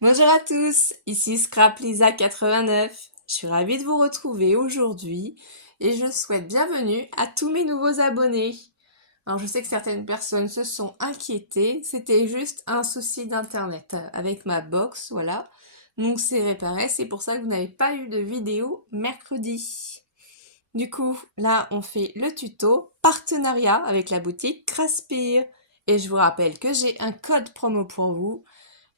Bonjour à tous, ici Scrap Lisa 89. Je suis ravie de vous retrouver aujourd'hui et je souhaite bienvenue à tous mes nouveaux abonnés. Alors je sais que certaines personnes se sont inquiétées, c'était juste un souci d'internet avec ma box, voilà. Donc c'est réparé, c'est pour ça que vous n'avez pas eu de vidéo mercredi. Du coup, là on fait le tuto partenariat avec la boutique Craspire. Et je vous rappelle que j'ai un code promo pour vous.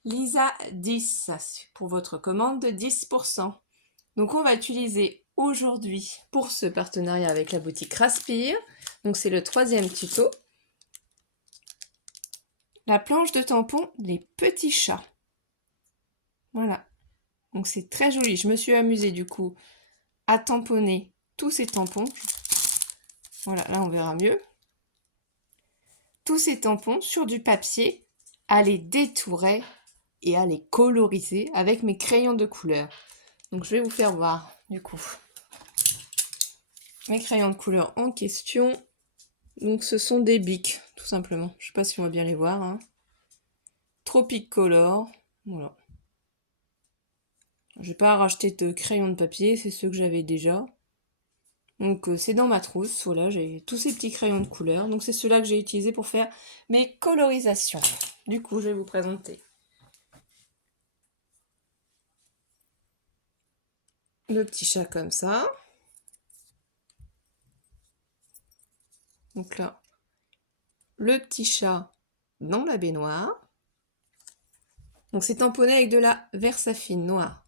Lisa 10 pour votre commande de 10%. Donc on va utiliser aujourd'hui pour ce partenariat avec la boutique Raspire, donc c'est le troisième tuto, la planche de tampon des petits chats. Voilà, donc c'est très joli. Je me suis amusée du coup à tamponner tous ces tampons. Voilà, là on verra mieux. Tous ces tampons sur du papier, à les détourer et à les coloriser avec mes crayons de couleur. Donc je vais vous faire voir du coup mes crayons de couleur en question. Donc ce sont des bics, tout simplement. Je sais pas si on va bien les voir. Hein. Tropic Color. Voilà. J'ai pas racheté de crayons de papier, c'est ceux que j'avais déjà. Donc c'est dans ma trousse, voilà, j'ai tous ces petits crayons de couleur. Donc c'est ceux-là que j'ai utilisés pour faire mes colorisations. Du coup, je vais vous présenter le petit chat comme ça. Donc là, le petit chat dans la baignoire. Donc c'est tamponné avec de la Versafine noire.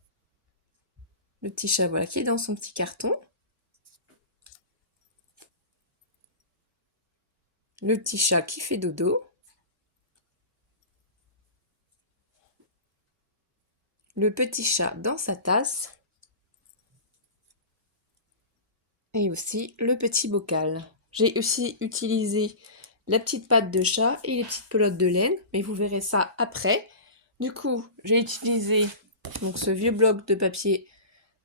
Le petit chat, voilà, qui est dans son petit carton. Le petit chat qui fait dodo. Le petit chat dans sa tasse. Et aussi le petit bocal. J'ai aussi utilisé la petite patte de chat et les petites pelotes de laine, mais vous verrez ça après. Du coup, j'ai utilisé donc ce vieux bloc de papier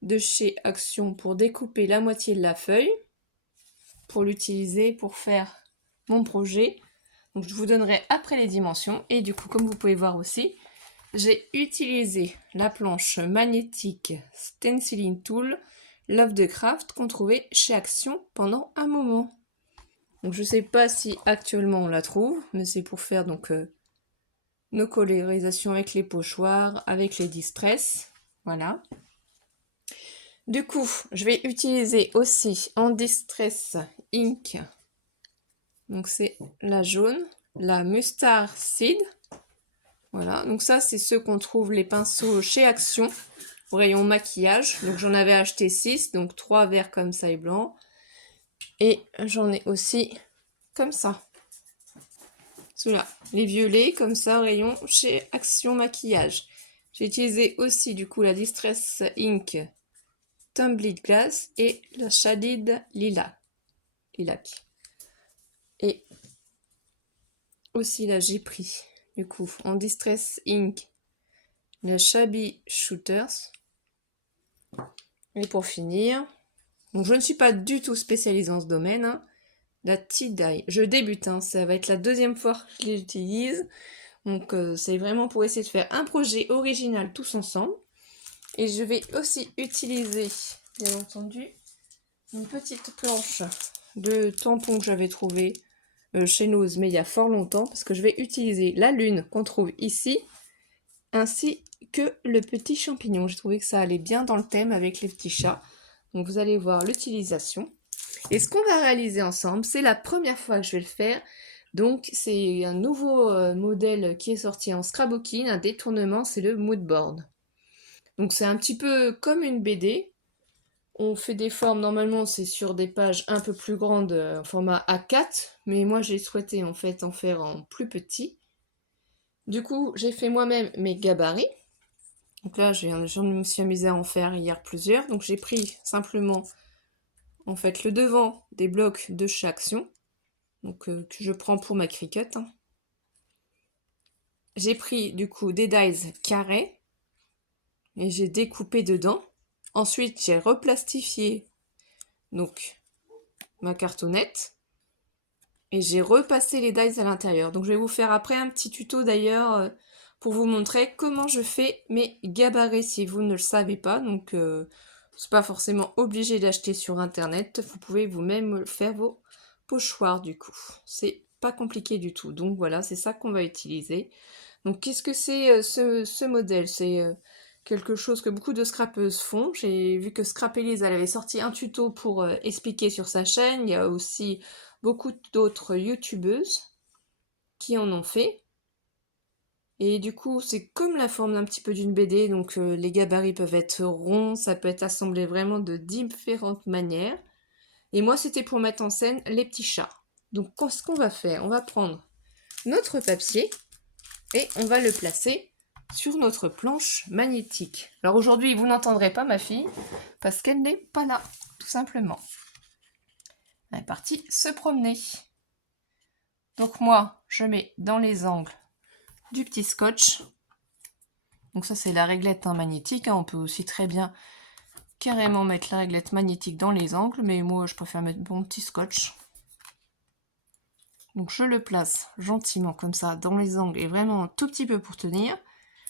de chez Action pour découper la moitié de la feuille, pour l'utiliser pour faire mon projet. Donc je vous donnerai après les dimensions. Et du coup, comme vous pouvez voir aussi, j'ai utilisé la planche magnétique Stenciling Tool Love the Craft qu'on trouvait chez Action pendant un moment. Donc je sais pas si actuellement on la trouve, mais c'est pour faire donc nos colorisations avec les pochoirs, avec les distress. Voilà. Du coup, je vais utiliser aussi en distress ink. Donc c'est la jaune, la Mustard Seed. Voilà, donc ça c'est ceux qu'on trouve les pinceaux chez Action au rayon maquillage. Donc j'en avais acheté 6, donc 3 verts comme ça et blanc. Et j'en ai aussi comme ça. Ceux-là, les violets comme ça au rayon chez Action Maquillage. J'ai utilisé aussi du coup la Distress Ink Tumbleed Glass et la Shaded Lilac. Et aussi là j'ai pris du coup en Distress Ink le Shabby Shooters. Et pour finir, donc je ne suis pas du tout spécialisée dans ce domaine, hein, la Tie-Dye. Je débute, hein, ça va être la deuxième fois que je l'utilise. Donc c'est vraiment pour essayer de faire un projet original tous ensemble. Et je vais aussi utiliser, bien entendu, une petite planche de tampons que j'avais trouvé chez Nose, mais il y a fort longtemps, parce que je vais utiliser la lune qu'on trouve ici, ainsi que le petit champignon. J'ai trouvé que ça allait bien dans le thème avec les petits chats. Donc vous allez voir l'utilisation. Et ce qu'on va réaliser ensemble, c'est la première fois que je vais le faire. Donc c'est un nouveau modèle qui est sorti en scrapbooking, un détournement, c'est le moodboard. Donc c'est un petit peu comme une BD. On fait des formes, normalement c'est sur des pages un peu plus grandes, en format A4, mais moi j'ai souhaité en fait en faire en plus petit. Du coup j'ai fait moi-même mes gabarits. Donc là je me suis amusée à en faire hier plusieurs. Donc j'ai pris simplement en fait le devant des blocs de chez Action, donc que je prends pour ma Cricut. Hein. J'ai pris du coup des dies carrés et j'ai découpé dedans. Ensuite j'ai replastifié donc ma cartonnette et j'ai repassé les dies à l'intérieur. Donc je vais vous faire après un petit tuto d'ailleurs pour vous montrer comment je fais mes gabarits si vous ne le savez pas. Donc, c'est pas forcément obligé d'acheter sur internet. Vous pouvez vous-même faire vos pochoirs du coup. C'est pas compliqué du tout. Donc voilà, c'est ça qu'on va utiliser. Donc qu'est-ce que c'est ce modèle? C'est quelque chose que beaucoup de scrapeuses font. J'ai vu que Scrap Elise, elle avait sorti un tuto pour expliquer sur sa chaîne. Il y a aussi beaucoup d'autres youtubeuses qui en ont fait. Et du coup, c'est comme la forme d'un petit peu d'une BD, donc les gabarits peuvent être ronds, ça peut être assemblé vraiment de différentes manières. Et moi, c'était pour mettre en scène les petits chats. Donc, ce qu'on va faire, on va prendre notre papier et on va le placer sur notre planche magnétique. Alors aujourd'hui, vous n'entendrez pas ma fille parce qu'elle n'est pas là, tout simplement. Elle est partie se promener. Donc moi, je mets dans les angles du petit scotch. Donc ça, c'est la réglette magnétique. On peut aussi très bien carrément mettre la réglette magnétique dans les angles, mais moi, je préfère mettre mon petit scotch. Donc je le place gentiment comme ça dans les angles et vraiment un tout petit peu pour tenir.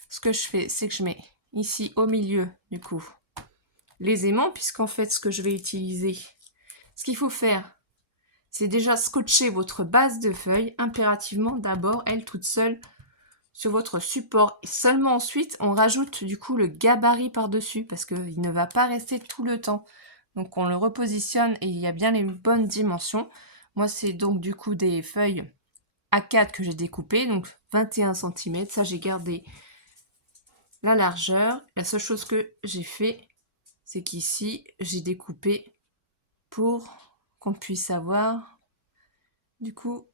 Ce que je fais, c'est que je mets ici au milieu, du coup, les aimants, puisqu'en fait, ce que je vais utiliser, ce qu'il faut faire, c'est déjà scotcher votre base de feuille impérativement d'abord, elle toute seule, sur votre support. Et seulement ensuite, on rajoute du coup le gabarit par-dessus, parce qu'il ne va pas rester tout le temps. Donc on le repositionne et il y a bien les bonnes dimensions. Moi, c'est donc du coup des feuilles A4 que j'ai découpées, donc 21 cm. Ça, j'ai gardé la largeur. La seule chose que j'ai fait, c'est qu'ici, j'ai découpé pour qu'on puisse avoir du coup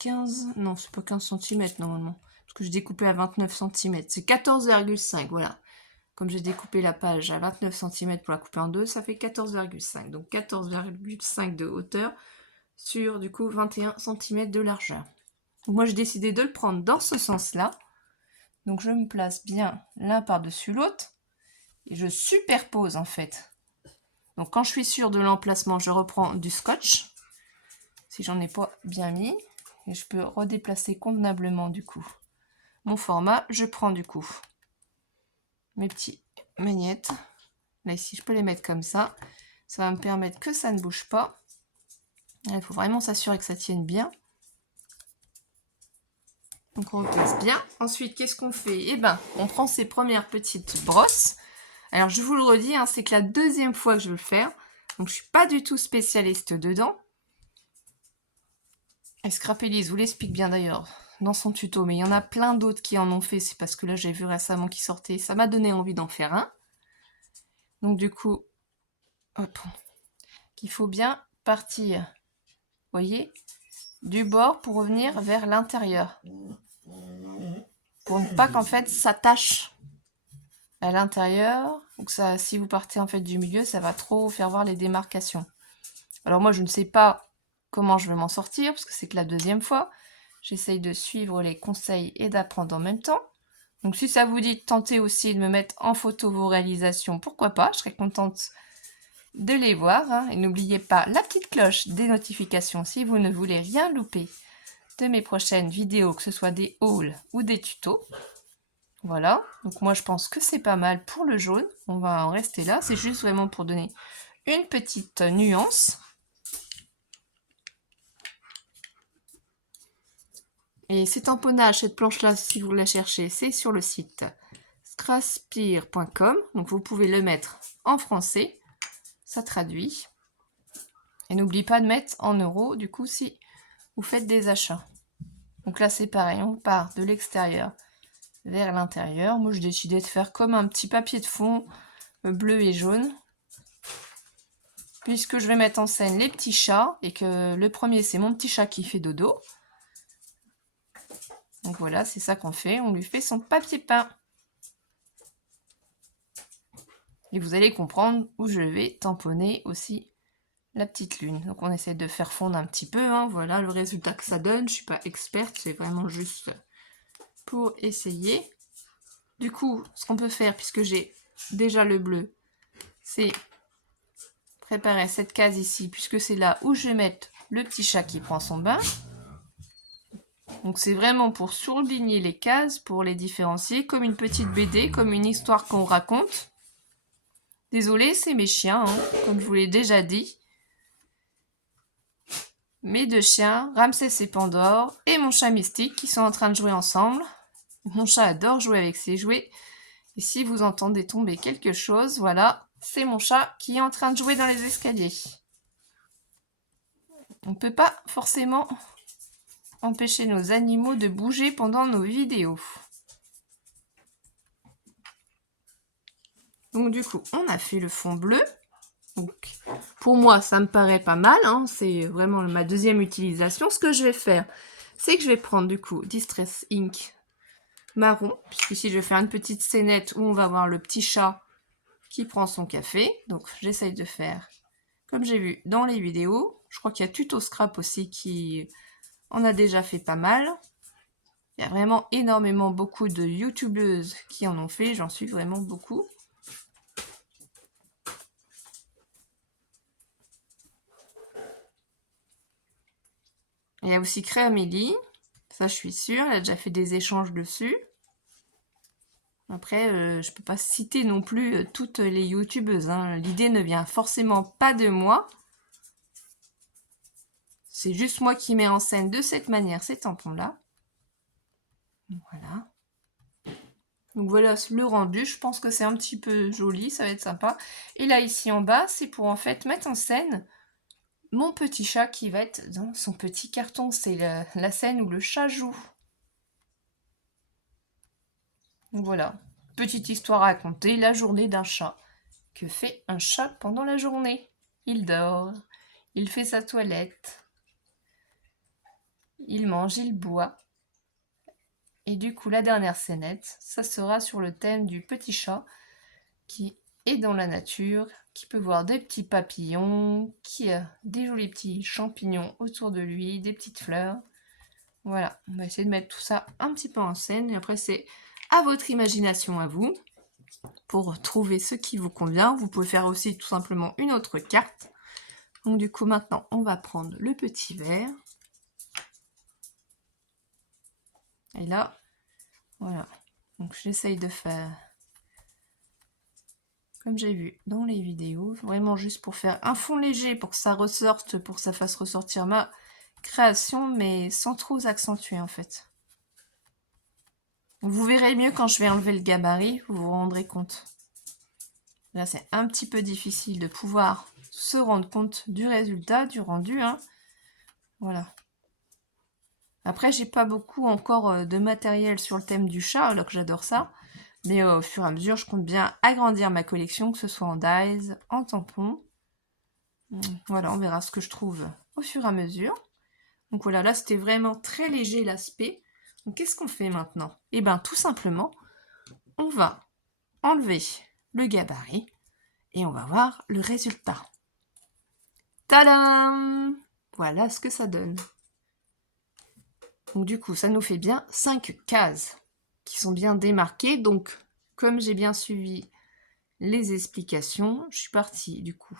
15, non c'est pas 15 cm normalement, parce que j'ai découpé à 29 cm, c'est 14,5, voilà. Comme j'ai découpé la page à 29 cm pour la couper en deux, ça fait 14,5, donc 14,5 de hauteur sur du coup 21 cm de largeur. Donc moi j'ai décidé de le prendre dans ce sens-là, donc je me place bien l'un par-dessus l'autre, et je superpose en fait. Donc quand je suis sûre de l'emplacement, je reprends du scotch, si j'en ai pas bien mis, et je peux redéplacer convenablement du coup mon format. Je prends du coup mes petits magnettes, là ici je peux les mettre comme ça va me permettre que ça ne bouge pas. Il faut vraiment s'assurer que ça tienne bien. Donc on replace bien. Ensuite, qu'est-ce qu'on fait? Eh ben, on prend ces premières petites brosses. Alors je vous le redis, hein, c'est que la deuxième fois que je veux le faire, donc je suis pas du tout spécialiste dedans. Et Scrap Elise vous l'explique bien d'ailleurs dans son tuto, mais il y en a plein d'autres qui en ont fait, c'est parce que là j'ai vu récemment qui sortait, ça m'a donné envie d'en faire un. Donc du coup, hop, qu'il faut bien partir, vous voyez, du bord pour revenir vers l'intérieur. Pour ne pas qu'en fait ça tâche à l'intérieur, ou que ça, si vous partez en fait du milieu, ça va trop faire voir les démarcations. Alors moi je ne sais pas comment je vais m'en sortir, parce que c'est que la deuxième fois. J'essaye de suivre les conseils et d'apprendre en même temps. Donc si ça vous dit de tenter aussi de me mettre en photo vos réalisations, pourquoi pas, je serais contente de les voir. Hein. Et n'oubliez pas la petite cloche des notifications si vous ne voulez rien louper de mes prochaines vidéos, que ce soit des hauls ou des tutos. Voilà, donc moi je pense que c'est pas mal pour le jaune. On va en rester là, c'est juste vraiment pour donner une petite nuance. Et ces tamponnages, cette planche-là, si vous la cherchez, c'est sur le site scraspire.com. Donc vous pouvez le mettre en français, ça traduit. Et n'oubliez pas de mettre en euros, du coup, si vous faites des achats. Donc là, c'est pareil, on part de l'extérieur vers l'intérieur. Moi, j'ai décidé de faire comme un petit papier de fond bleu et jaune. Puisque je vais mettre en scène les petits chats, et que le premier, c'est mon petit chat qui fait dodo. Donc voilà, c'est ça qu'on fait, on lui fait son papier peint. Et vous allez comprendre où je vais tamponner aussi la petite lune. Donc on essaie de faire fondre un petit peu, hein. Voilà le résultat que ça donne. Je ne suis pas experte, c'est vraiment juste pour essayer. Du coup, ce qu'on peut faire, puisque j'ai déjà le bleu, c'est préparer cette case ici, puisque c'est là où je vais mettre le petit chat qui prend son bain. Donc c'est vraiment pour surligner les cases, pour les différencier, comme une petite BD, comme une histoire qu'on raconte. Désolée, c'est mes chiens, hein, comme je vous l'ai déjà dit. Mes deux chiens, Ramsès et Pandore, et mon chat Mystique qui sont en train de jouer ensemble. Mon chat adore jouer avec ses jouets. Et si vous entendez tomber quelque chose, voilà, c'est mon chat qui est en train de jouer dans les escaliers. On ne peut pas forcément empêcher nos animaux de bouger pendant nos vidéos. Donc du coup, on a fait le fond bleu. Donc, pour moi, ça me paraît pas mal. Hein, c'est vraiment ma deuxième utilisation. Ce que je vais faire, c'est que je vais prendre du coup Distress Ink marron. Puisqu'ici, je vais faire une petite scénette où on va voir le petit chat qui prend son café. Donc, j'essaye de faire comme j'ai vu dans les vidéos. Je crois qu'il y a Tuto Scrap aussi qui en a déjà fait pas mal. Il y a vraiment énormément beaucoup de youtubeuses qui en ont fait. J'en suis vraiment beaucoup. Il y a aussi Créamélie, ça je suis sûre, elle a déjà fait des échanges dessus. Après, je peux pas citer non plus toutes les youtubeuses, hein. L'idée ne vient forcément pas de moi. C'est juste moi qui mets en scène de cette manière ces tampons-là. Voilà. Donc voilà le rendu, je pense que c'est un petit peu joli, ça va être sympa. Et là ici en bas, c'est pour en fait mettre en scène mon petit chat qui va être dans son petit carton. C'est la scène où le chat joue. Donc voilà, petite histoire à raconter, la journée d'un chat. Que fait un chat pendant la journée? Il dort, il fait sa toilette, il mange, il boit. Et du coup, la dernière scénette, ça sera sur le thème du petit chat qui est dans la nature, qui peut voir des petits papillons, qui a des jolis petits champignons autour de lui, des petites fleurs. Voilà, on va essayer de mettre tout ça un petit peu en scène. Et après, c'est à votre imagination à vous pour trouver ce qui vous convient. Vous pouvez faire aussi tout simplement une autre carte. Donc du coup, maintenant, on va prendre le petit verre. Et là, voilà. Donc j'essaye de faire comme j'ai vu dans les vidéos, vraiment juste pour faire un fond léger, pour que ça ressorte, pour que ça fasse ressortir ma création, mais sans trop accentuer en fait. Vous verrez mieux quand je vais enlever le gabarit, vous vous rendrez compte. Là, c'est un petit peu difficile de pouvoir se rendre compte du résultat, du rendu. Hein. Voilà. Après, j'ai pas beaucoup encore de matériel sur le thème du chat, alors que j'adore ça. Mais au fur et à mesure, je compte bien agrandir ma collection, que ce soit en dies, en tampons. Voilà, on verra ce que je trouve au fur et à mesure. Donc voilà, là, c'était vraiment très léger l'aspect. Donc qu'est-ce qu'on fait maintenant? Eh bien, tout simplement, on va enlever le gabarit et on va voir le résultat. Tadam! Voilà ce que ça donne. Donc du coup, ça nous fait bien 5 cases qui sont bien démarquées. Donc, comme j'ai bien suivi les explications, je suis partie du coup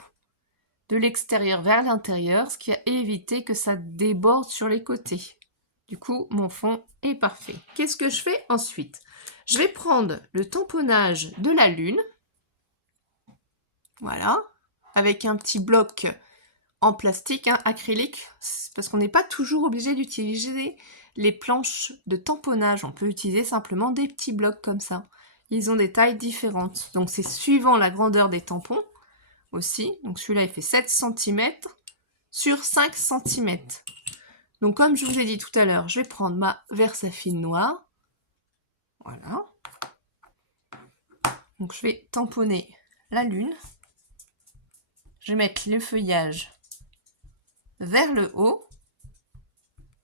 de l'extérieur vers l'intérieur, ce qui a évité que ça déborde sur les côtés. Du coup, mon fond est parfait. Qu'est-ce que je fais ensuite? Je vais prendre le tamponnage de la lune. Voilà. Avec un petit bloc en plastique, hein, acrylique, parce qu'on n'est pas toujours obligé d'utiliser les planches de tamponnage. On peut utiliser simplement des petits blocs comme ça. Ils ont des tailles différentes. Donc c'est suivant la grandeur des tampons aussi. Donc celui-là, il fait 7 cm sur 5 cm. Donc comme je vous ai dit tout à l'heure, je vais prendre ma Versafine noire. Voilà. Donc je vais tamponner la lune. Je vais mettre le feuillage vers le haut.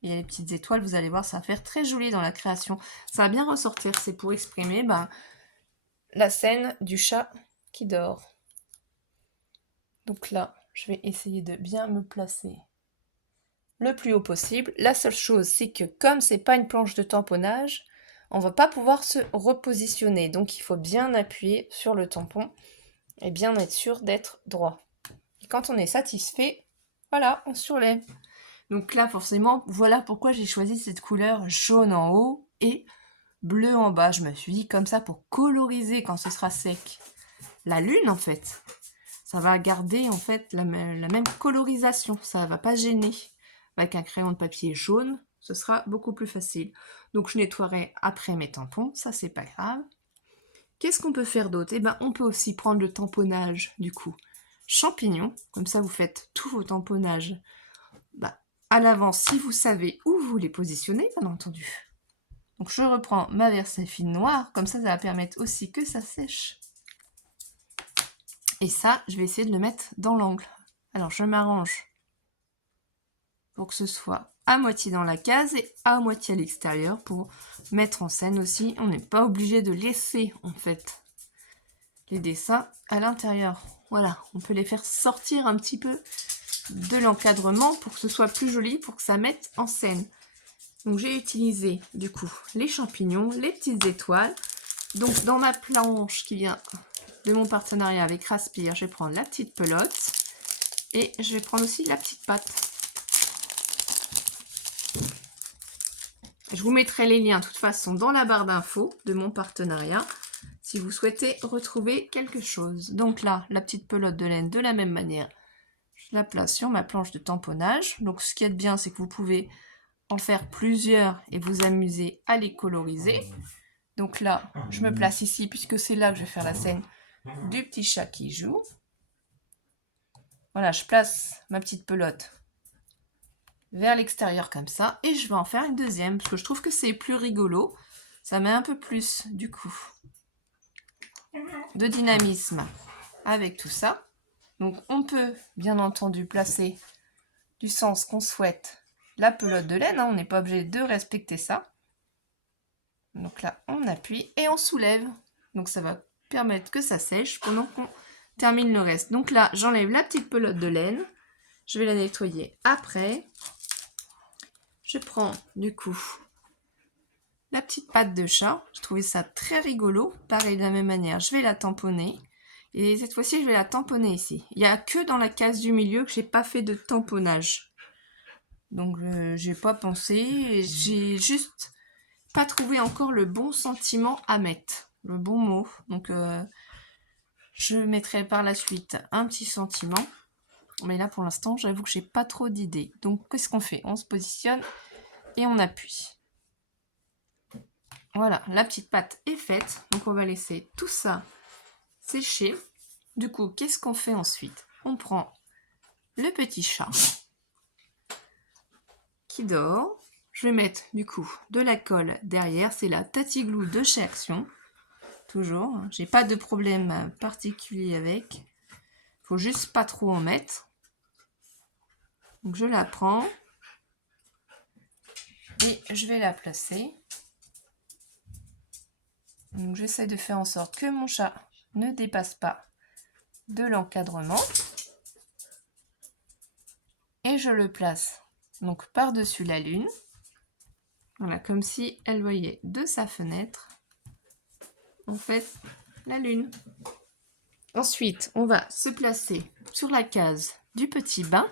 Il y a les petites étoiles, vous allez voir, ça va faire très joli dans la création. Ça va bien ressortir, c'est pour exprimer la scène du chat qui dort. Donc là, je vais essayer de bien me placer le plus haut possible. La seule chose, c'est que comme c'est pas une planche de tamponnage, on va pas pouvoir se repositionner. Donc il faut bien appuyer sur le tampon et bien être sûr d'être droit. Et quand on est satisfait, voilà, on soulève. Donc là, forcément, voilà pourquoi j'ai choisi cette couleur jaune en haut et bleu en bas. Je me suis dit comme ça pour coloriser quand ce sera sec la lune, en fait. Ça va garder, en fait, la même colorisation. Ça va pas gêner. Avec un crayon de papier jaune, ce sera beaucoup plus facile. Donc je nettoierai après mes tampons, ça c'est pas grave. Qu'est-ce qu'on peut faire d'autre? Eh ben, on peut aussi prendre le tamponnage, du coup. Champignons, comme ça vous faites tous vos tamponnages à l'avance si vous savez où vous les positionnez, bien entendu. Donc je reprends ma Versafine noire, comme ça va permettre aussi que ça sèche. Et ça, je vais essayer de le mettre dans l'angle. Alors je m'arrange pour que ce soit à moitié dans la case et à moitié à l'extérieur pour mettre en scène aussi. On n'est pas obligé de laisser en fait les dessins à l'intérieur. Voilà, on peut les faire sortir un petit peu de l'encadrement pour que ce soit plus joli, pour que ça mette en scène. Donc j'ai utilisé du coup les champignons, les petites étoiles. Donc dans ma planche qui vient de mon partenariat avec Raspir, je vais prendre la petite pelote et je vais prendre aussi la petite pâte. Je vous mettrai les liens de toute façon dans la barre d'infos de mon partenariat si vous souhaitez retrouver quelque chose. Donc là, la petite pelote de laine de la même manière, je la place sur ma planche de tamponnage. Donc ce qui est bien, c'est que vous pouvez en faire plusieurs et vous amuser à les coloriser. Donc là, je me place ici puisque c'est là que je vais faire la scène du petit chat qui joue. Voilà, je place ma petite pelote vers l'extérieur comme ça et je vais en faire une deuxième parce que je trouve que c'est plus rigolo. Ça met un peu plus du coup de dynamisme avec tout ça. Donc on peut bien entendu placer du sens qu'on souhaite la pelote de laine, hein, on n'est pas obligé de respecter ça. Donc là on appuie et on soulève, donc ça va permettre que ça sèche pendant qu'on termine le reste. Donc là j'enlève la petite pelote de laine, je vais la nettoyer après. Je prends du coup la petite patte de chat, je trouvais ça très rigolo, pareil de la même manière, je vais la tamponner. Et cette fois-ci, je vais la tamponner ici. Il n'y a que dans la case du milieu que j'ai pas fait de tamponnage. Donc, j'ai pas pensé. J'ai juste pas trouvé encore le bon sentiment à mettre. Le bon mot. Donc, je mettrai par la suite un petit sentiment. Mais là, pour l'instant, j'avoue que j'ai pas trop d'idées. Donc, qu'est-ce qu'on fait? On se positionne et on appuie. Voilà, la petite pâte est faite. Donc, on va laisser tout ça sécher. Du coup, qu'est-ce qu'on fait ensuite? On prend le petit chat qui dort. Je vais mettre du coup de la colle derrière. C'est la Tati Glue de chez Action. Toujours. J'ai pas de problème particulier avec. Faut juste pas trop en mettre. Donc je la prends. Et je vais la placer. Donc j'essaie de faire en sorte que mon chat ne dépasse pas de l'encadrement. Et je le place donc par-dessus la lune. Voilà, comme si elle voyait de sa fenêtre, en fait, la lune. Ensuite, on va se placer sur la case du petit bain.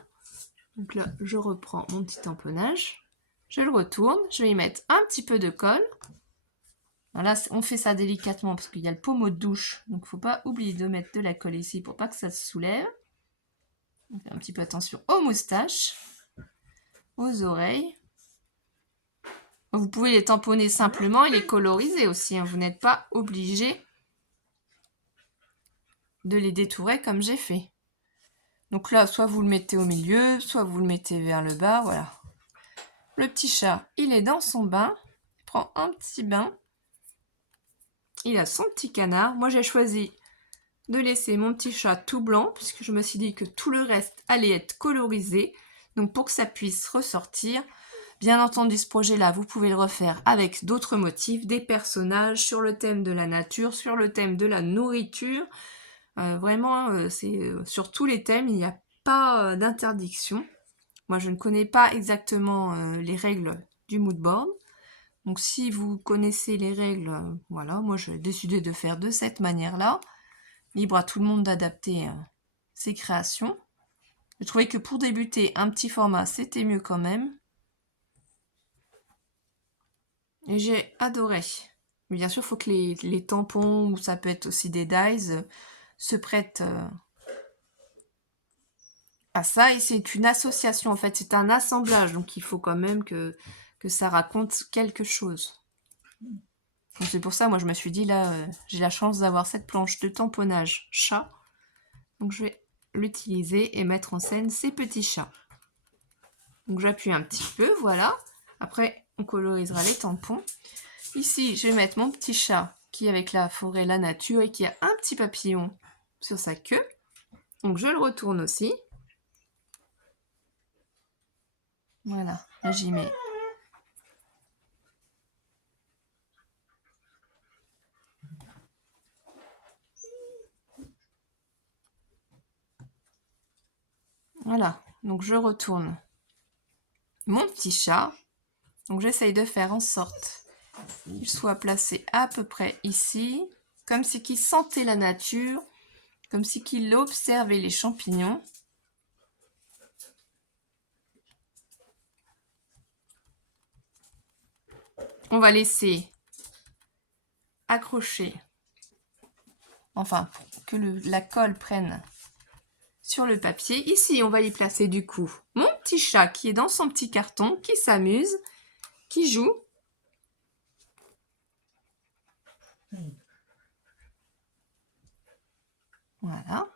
Donc là, je reprends mon petit tamponnage. Je le retourne. Je vais y mettre un petit peu de colle. Alors là, on fait ça délicatement parce qu'il y a le pommeau de douche. Donc, il ne faut pas oublier de mettre de la colle ici pour pas que ça se soulève. On fait un petit peu attention aux moustaches, aux oreilles. Vous pouvez les tamponner simplement et les coloriser aussi. Hein. Vous n'êtes pas obligé de les détourer comme j'ai fait. Donc là, soit vous le mettez au milieu, soit vous le mettez vers le bas, voilà. Le petit chat, il est dans son bain. Il prend un petit bain. Il a son petit canard. Moi, j'ai choisi de laisser mon petit chat tout blanc, puisque je me suis dit que tout le reste allait être colorisé. Donc pour que ça puisse ressortir, bien entendu, ce projet-là, vous pouvez le refaire avec d'autres motifs, des personnages, sur le thème de la nature, sur le thème de la nourriture. Vraiment, c'est sur tous les thèmes, il n'y a pas d'interdiction. Moi, je ne connais pas exactement les règles du mood board. Donc, si vous connaissez les règles, voilà, moi, j'ai décidé de faire de cette manière-là. Libre à tout le monde d'adapter ses créations. Je trouvais que pour débuter, un petit format, c'était mieux quand même. Et j'ai adoré. Mais bien sûr, il faut que les tampons, ou ça peut être aussi des dies, se prêtent à ça. Et c'est une association, en fait. C'est un assemblage. Donc, il faut quand même que ça raconte quelque chose. Donc, c'est pour ça, moi, je me suis dit, là, j'ai la chance d'avoir cette planche de tamponnage chat. Donc, je vais l'utiliser et mettre en scène ces petits chats. Donc, j'appuie un petit peu, voilà. Après, on colorisera les tampons. Ici, je vais mettre mon petit chat qui est avec la forêt, la nature et qui a un petit papillon sur sa queue. Donc, je le retourne aussi. Voilà, là, j'y mets. Voilà, donc je retourne mon petit chat. Donc, j'essaye de faire en sorte qu'il soit placé à peu près ici, comme si qu'il sentait la nature, comme si qu'il observait les champignons. On va laisser accrocher, enfin, pour que la colle prenne sur le papier. Ici, on va y placer du coup mon petit chat qui est dans son petit carton, qui s'amuse, qui joue. Voilà.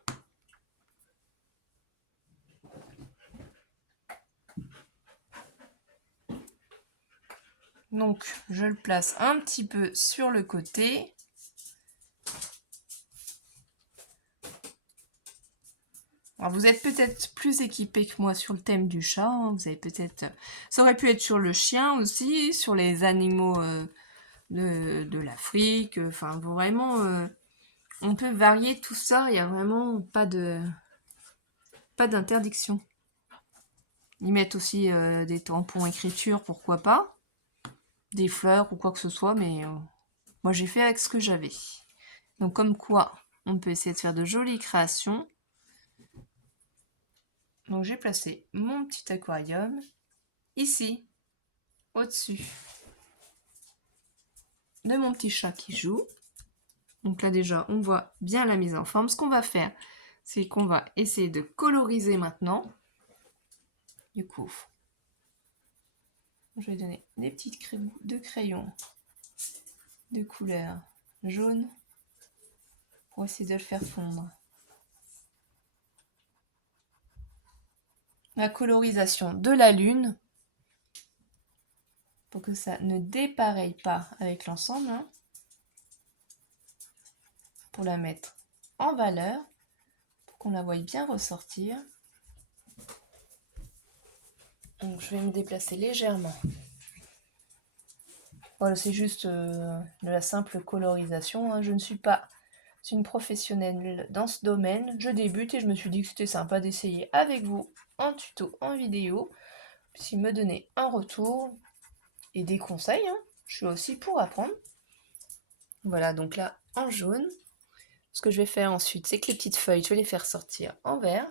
Donc, je le place un petit peu sur le côté. Alors, vous êtes peut-être plus équipé que moi sur le thème du chat. Hein. Vous avez peut-être... Ça aurait pu être sur le chien aussi, sur les animaux de l'Afrique. Enfin, vraiment, on peut varier tout ça. Il n'y a vraiment pas d'interdiction. Ils mettent aussi des tampons écriture, pourquoi pas. Des fleurs ou quoi que ce soit, mais moi j'ai fait avec ce que j'avais. Donc comme quoi, on peut essayer de faire de jolies créations. Donc j'ai placé mon petit aquarium ici, au-dessus de mon petit chat qui joue. Donc là déjà, on voit bien la mise en forme. Ce qu'on va faire, c'est qu'on va essayer de coloriser maintenant. Du coup, je vais donner des petites crayons de couleur jaune pour essayer de le faire fondre. La colorisation de la lune pour que ça ne dépareille pas avec l'ensemble, hein, pour la mettre en valeur, pour qu'on la voie bien ressortir. Donc je vais me déplacer légèrement. Voilà, c'est juste de la simple colorisation. Hein. Je ne suis pas une professionnelle dans ce domaine. Je débute et je me suis dit que c'était sympa d'essayer avec vous en tuto, en vidéo, puis me donner un retour et des conseils. Hein. Je suis aussi pour apprendre. Voilà, donc là, en jaune. Ce que je vais faire ensuite, c'est que les petites feuilles, je vais les faire sortir en vert.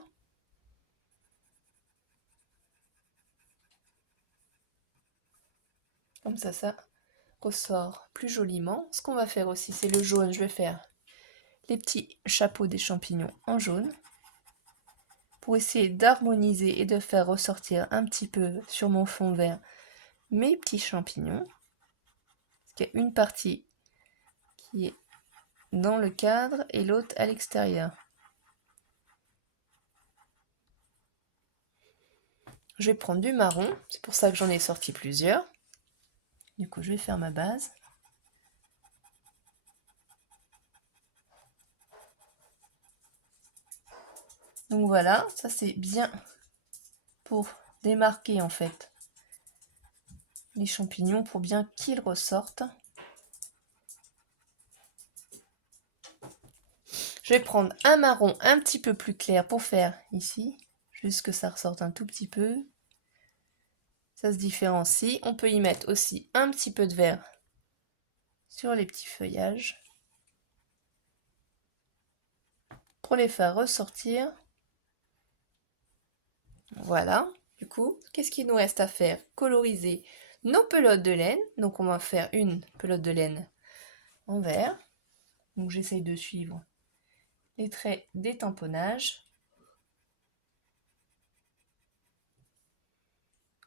Comme ça ressort plus joliment. Ce qu'on va faire aussi, c'est le jaune. Je vais faire les petits chapeaux des champignons en jaune pour essayer d'harmoniser et de faire ressortir un petit peu sur mon fond vert mes petits champignons. Parce qu'il y a une partie qui est dans le cadre et l'autre à l'extérieur. Je vais prendre du marron, c'est pour ça que j'en ai sorti plusieurs. Du coup, je vais faire ma base. Donc voilà, ça c'est bien pour démarquer en fait les champignons pour bien qu'ils ressortent. Je vais prendre un marron un petit peu plus clair pour faire ici, juste que ça ressorte un tout petit peu. Ça se différencie. On peut y mettre aussi un petit peu de vert sur les petits feuillages pour les faire ressortir. Voilà. Du coup, qu'est-ce qu'il nous reste à faire? Coloriser nos pelotes de laine. Donc on va faire une pelote de laine en vert. Donc j'essaye de suivre les traits des tamponnages.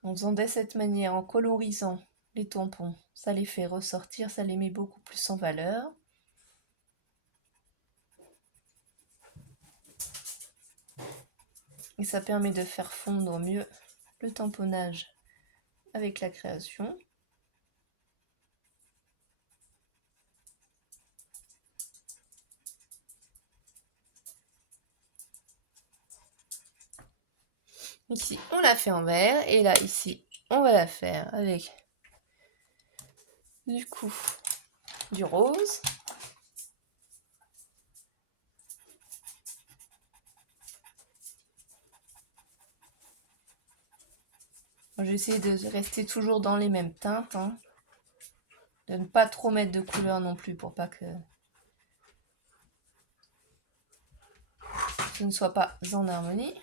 En faisant de cette manière, en colorisant les tampons, ça les fait ressortir, ça les met beaucoup plus en valeur. Et ça permet de faire fondre mieux le tamponnage avec la création. Ici, on l'a fait en vert, et là, ici, on va la faire avec du coup du rose. Je vais essayer de rester toujours dans les mêmes teintes, hein. De ne pas trop mettre de couleur non plus pour pas que ce ne soit pas en harmonie.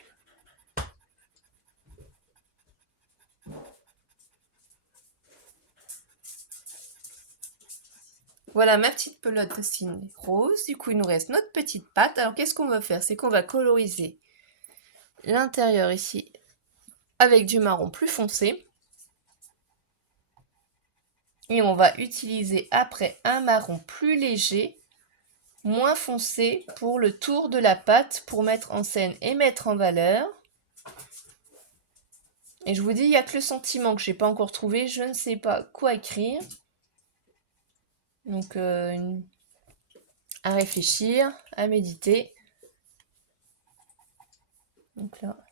Voilà ma petite pelote de cygne rose. Du coup, il nous reste notre petite pâte. Alors, qu'est-ce qu'on va faire? C'est qu'on va coloriser l'intérieur ici avec du marron plus foncé. Et on va utiliser après un marron plus léger, moins foncé, pour le tour de la pâte, pour mettre en scène et mettre en valeur. Et je vous dis, il n'y a que le sentiment que je n'ai pas encore trouvé. Je ne sais pas quoi écrire. Donc, à réfléchir, à méditer. Donc là,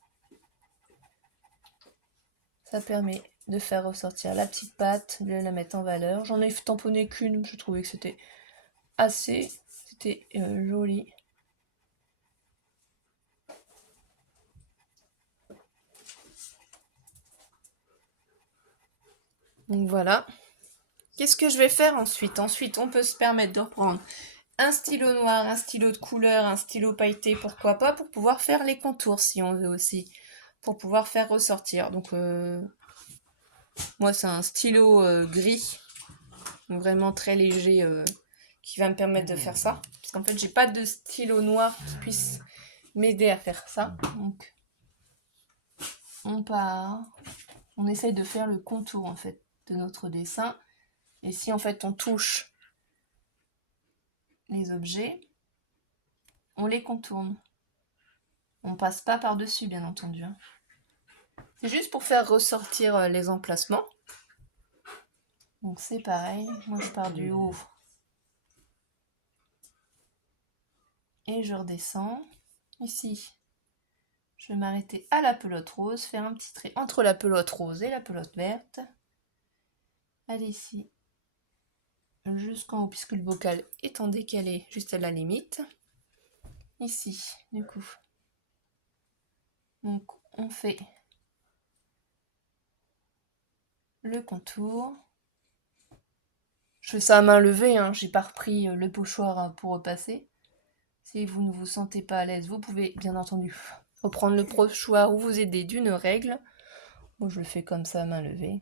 ça permet de faire ressortir la petite pâte, de la mettre en valeur. J'en ai tamponné qu'une, je trouvais que c'était assez, c'était joli. Donc voilà. Qu'est-ce que je vais faire ensuite? Ensuite, on peut se permettre de reprendre un stylo noir, un stylo de couleur, un stylo pailleté, pourquoi pas, pour pouvoir faire les contours si on veut aussi, pour pouvoir faire ressortir. Donc moi c'est un stylo gris, donc vraiment très léger, qui va me permettre de faire ça. Parce qu'en fait j'ai pas de stylo noir qui puisse m'aider à faire ça. Donc on essaye de faire le contour en fait de notre dessin. Et si en fait on touche les objets, on les contourne. On passe pas par-dessus, bien entendu. C'est juste pour faire ressortir les emplacements. Donc c'est pareil. Moi, je pars du haut. Et je redescends. Ici, je vais m'arrêter à la pelote rose. Faire un petit trait entre la pelote rose et la pelote verte. Aller ici. Jusqu'en haut, puisque le bocal est en décalé, juste à la limite. Ici, du coup. Donc, on fait le contour. Je fais ça à main levée, hein. J'ai pas repris le pochoir pour repasser. Si vous ne vous sentez pas à l'aise, vous pouvez bien entendu reprendre le pochoir ou vous aider d'une règle. Moi, je le fais comme ça à main levée.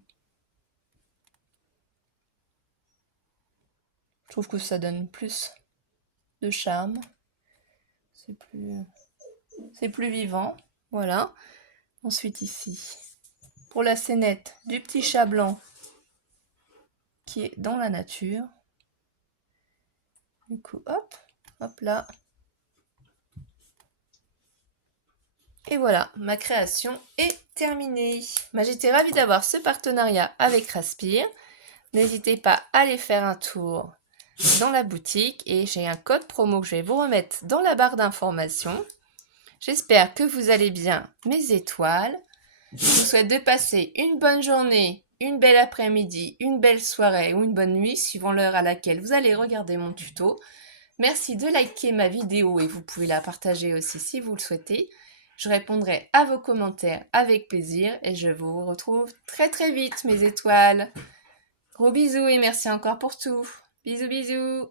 Je trouve que ça donne plus de charme. C'est plus vivant. Voilà. Ensuite ici, pour la scénette du petit chat blanc qui est dans la nature. Du coup, hop, hop là. Et voilà, ma création est terminée. J'étais ravie d'avoir ce partenariat avec Raspir. N'hésitez pas à aller faire un tour dans la boutique et j'ai un code promo que je vais vous remettre dans la barre d'informations. J'espère que vous allez bien, mes étoiles. Je vous souhaite de passer une bonne journée, une belle après-midi, une belle soirée ou une bonne nuit, suivant l'heure à laquelle vous allez regarder mon tuto. Merci de liker ma vidéo et vous pouvez la partager aussi si vous le souhaitez. Je répondrai à vos commentaires avec plaisir et je vous retrouve très très vite, mes étoiles. Gros bisous et merci encore pour tout. Bisous bisous.